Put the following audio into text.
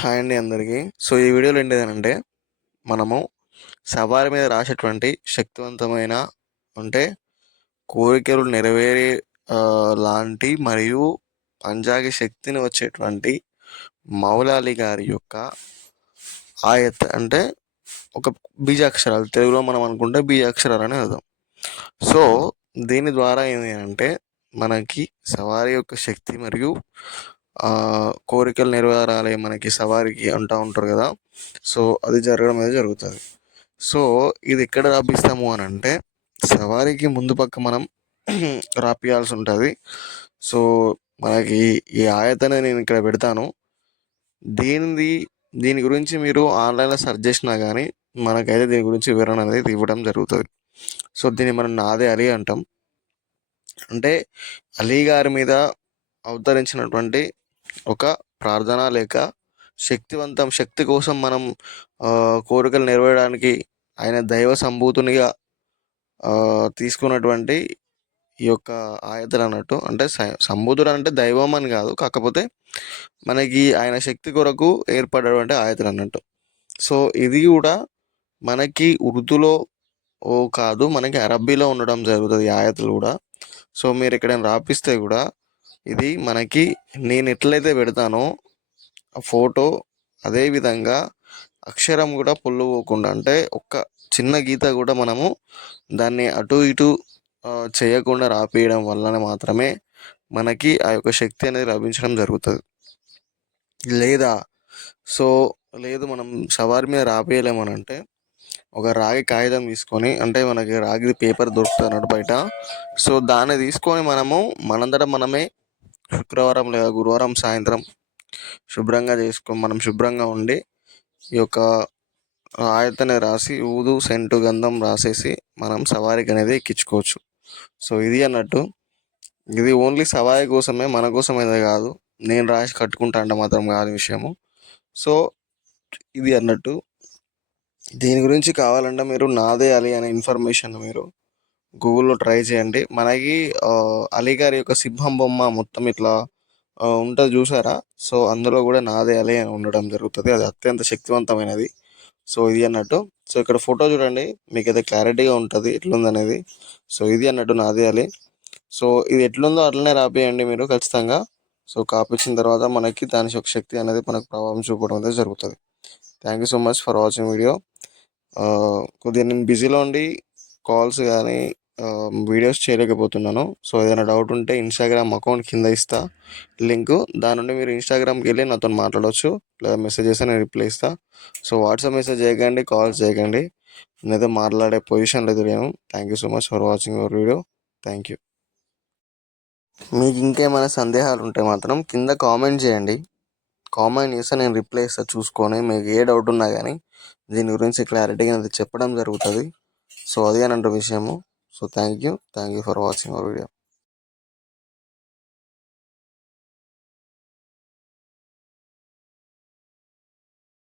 Hi అండి అందరికీ. So, ఈ వీడియోలో ఏంటిదనంటే, మనము సవారి మీద రాసేటువంటి శక్తివంతమైన అంటే కోరికలు నెరవేరే లాంటి మరియు పంజాగి శక్తిని వచ్చేటువంటి మౌలాలి గారి యొక్క ఆయత్ అంటే ఒక బీజాక్షరాలు. తెలుగులో మనం అనుకుంటే బీజాక్షరాలని అర్థం. సో, దీని ద్వారా ఏంది అంటే మనకి సవారి యొక్క శక్తి మరియు కోరికలు నెరవేరాలి మనకి సవారికి అంటూ ఉంటారు కదా. సో అది జరగడం అనేది జరుగుతుంది. సో ఇది ఎక్కడ రాపిస్తాము అని అంటే సవారికి ముందు పక్క మనం రాపియాల్సి ఉంటుంది. సో మనకి ఈ ఆయతనే నేను ఇక్కడ పెడతాను. దీని గురించి మీరు ఆన్లైన్లో సెర్చ్ చేసినా కానీ మనకైతే దీని గురించి వివరణ అనేది ఇవ్వడం జరుగుతుంది. సో దీన్ని మనం నాదే అలీ అంటాం. అంటే అలీ గారి మీద అవతరించినటువంటి ఒక ప్రార్థన లేక శక్తి కోసం మనం కోరికలు నెరవేరడానికి ఆయన దైవ సంభూతునిగా తీసుకున్నటువంటి ఈ యొక్క ఆయతలు అన్నట్టు. అంటే సంబూతుడు అంటే దైవం అని కాదు, కాకపోతే మనకి ఆయన శక్తి కొరకు ఏర్పడేటువంటి ఆయతలు అన్నట్టు. సో ఇది కూడా మనకి ఉర్దూలో కాదు, మనకి అరబ్బీలో ఉండడం జరుగుతుంది ఈ ఆయతలు కూడా. సో మీరు ఎక్కడైనా రాపిస్తే కూడా ఇది మనకి నేను ఎట్లయితే పెడతానో ఆ ఫోటో అదే విధంగా అక్షరం కూడా పొల్లుపోకుండా, అంటే ఒక్క చిన్న గీత కూడా మనము దాన్ని అటు ఇటు చేయకుండా రాపియడం వలన మాత్రమే మనకి ఆ యొక్క శక్తి అనేది లభించడం జరుగుతుంది. లేదా లేదు మనం సవారి మీద రాపియలేమని అంటే ఒక రాగి కాగితం తీసుకొని, అంటే మనకి రాగి పేపర్ దొరుకుతుంది అన్నట్టు బయట. సో దాన్ని తీసుకొని మనంతటా మనమే శుక్రవారం లేదా గురువారం సాయంత్రం మనం శుభ్రంగా ఉండి ఈ యొక్క ఆయతనే రాసి ఊదు సెంటు గంధం రాసేసి మనం సవారికి అనేది ఎక్కించుకోవచ్చు. సో ఇది అన్నట్టు, ఇది ఓన్లీ సవారి కోసమే, మన కోసం అయితే కాదు. నేను రాసి కట్టుకుంటా అంటే మాత్రం కాదు విషయము. సో ఇది అన్నట్టు. దీని గురించి కావాలంటే మీరు నాదే అలీ అనే ఇన్ఫర్మేషన్ మీరు గూగుల్లో ట్రై చేయండి. మనకి అలీ గారి యొక్క సింహం బొమ్మ మొత్తం ఇట్లా ఉంటుంది చూసారా. సో అందులో కూడా నాదే అలీ అని ఉండడం జరుగుతుంది. అది అత్యంత శక్తివంతమైనది. సో ఇది అన్నట్టు. సో ఇక్కడ ఫోటో చూడండి, మీకు అయితే క్లారిటీగా ఉంటుంది ఎట్లుందనేది. సో ఇది అన్నట్టు నాదే అలీ. సో ఇది ఎట్లుందో అట్లనే రాపియండి మీరు ఖచ్చితంగా. సో కాపించిన తర్వాత మనకి దాని యొక్క శక్తి అనేది మనకు ప్రభావం చూపడం అనేది జరుగుతుంది. Thank you so much for watching video. కొద్దిగా నేను బిజీలో ఉండి కాల్స్ కానీ వీడియోస్ చేయలేకపోతున్నాను. సో ఏదైనా డౌట్ ఉంటే ఇన్స్టాగ్రామ్ అకౌంట్ కింద ఇస్తా లింకు, దాని నుండి మీరు ఇన్స్టాగ్రామ్కి వెళ్ళి నాతో మాట్లాడవచ్చు, లేదా మెసేజ్ చేస్తే నేను రిప్లై ఇస్తాను. సో వాట్సాప్ మెసేజ్ చేయకండి, కాల్స్ చేయకండి. నేనైతే మాట్లాడే పొజిషన్ లేదు నేను. Thank you so much for watching your video. Thank you. మీకు ఇంకేమైనా సందేహాలు ఉంటే మాత్రం కింద కామెంట్ చేయండి. కామెంట్ చేస్తే నేను రిప్లై ఇస్తాను చూసుకొని. మీకు ఏ డౌట్ ఉన్నా కానీ దీని గురించి క్లారిటీగా అది చెప్పడం జరుగుతుంది. సో అది అని అంటే విషయము. So thank you for watching our video.